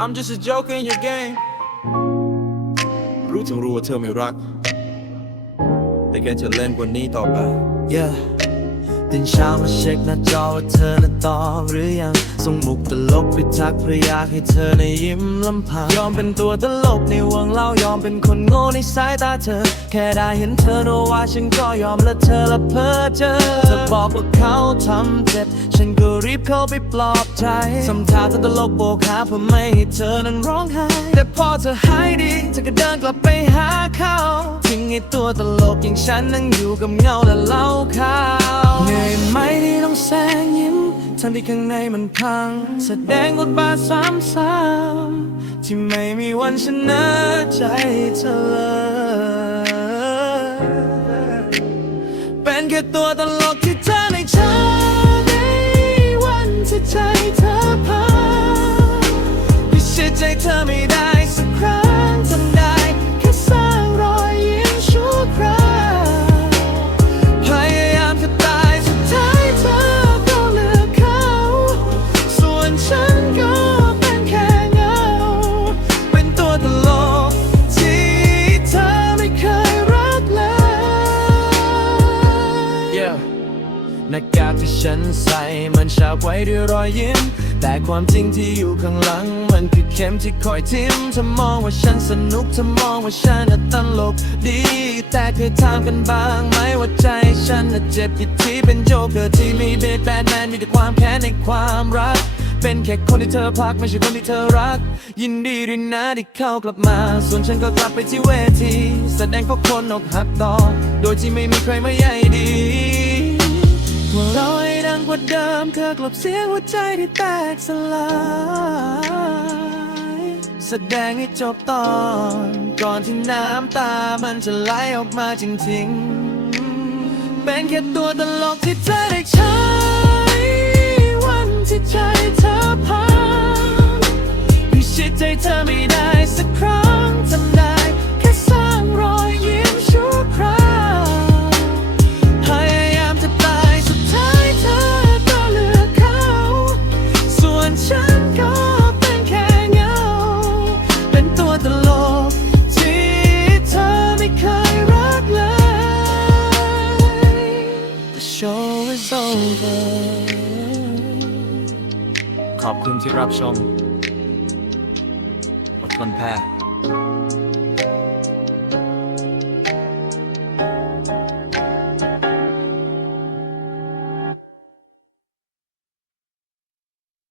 I'm just a joke in your game รู้ทั้งรู้ว่าเธอไม่รัก แต่แกจะเล่นกว่านี้ต่อไป yeah ตื่นเช้ามาเช็คหน้าจอว่าเธอน่ะตอบหรือยัง ส่งมุกตลกไปทักเพื่ออยากให้เธอในยิ้มลำพัง ยอมเป็นตัวตลกในวงเล่ายอมเป็นคนโง่ในสายตาเธอ แค่ได้เห็นเธอโนว่าฉันก็ยอมและเธอละเพ้อเจอเธอบอกว่าเขาทำเจ็บ ฉันก็รีบเข้าไปปลอบใจทำท่าเธอตลกโบกขาเพื่อไม่ให้เธอนั้นร้องไห้ แต่พอเธอหายดีเธอก็เดินกลับไปหาเขา ทิ้งไอ้ตัวตลกอย่างฉันนั่งอยู่กับเงาและเล่าข่าวเหนื่อยไหมที่ต้องแสงยิ้ม ทั้งที่ข้างในมันพัง แสดงบทบาทซ้ำๆที่ไม่มีวันชนะใจเธอเป็นแค่ตัวตลกที่เธอในเธอในวันที่ใจเธอพังพิชิตใจเธอไม่ หน้ากากที่ฉันใส่มันฉาบไว้ด้วยรอยยิ้ม แต่ความจริงที่อยู่ข้างหลัง มันคือเข็มที่คอยทิ่มเธอมองว่าฉันสนุกเธอมองว่าฉันน่ะตลกดี แต่เคยถามกันบ้างไหมว่าใจฉันน่ะเจ็บกี่ที่เป็นโจเกอร์ที่มีเบสแบทแมนมีแต่ความแค้นในความรักเป็นแค่คนที่เธอพัก ไม่ใช่คนที่เธอรัก ยินดีด้วยนะที่เข้ากลับมา ส่วนฉันก็กลับไปที่เวที แสดงเพราะคนอกหักต่อ โดยที่ไม่มีใครมาใยดี ว่าเราให้ดังกว่าเดิมเธอกลบเสียงหัวใจที่แตกสลายแสดงให้จบตอน ก่อนที่น้ำตามันจะไหลออกมาจริงๆ เป็นแค่ตัวตลกที่เธอได้ใช้วันที่ใจเธอพังพิชิตใจเธอไม่ ขอบคุณที่รับชมอดทนแพ้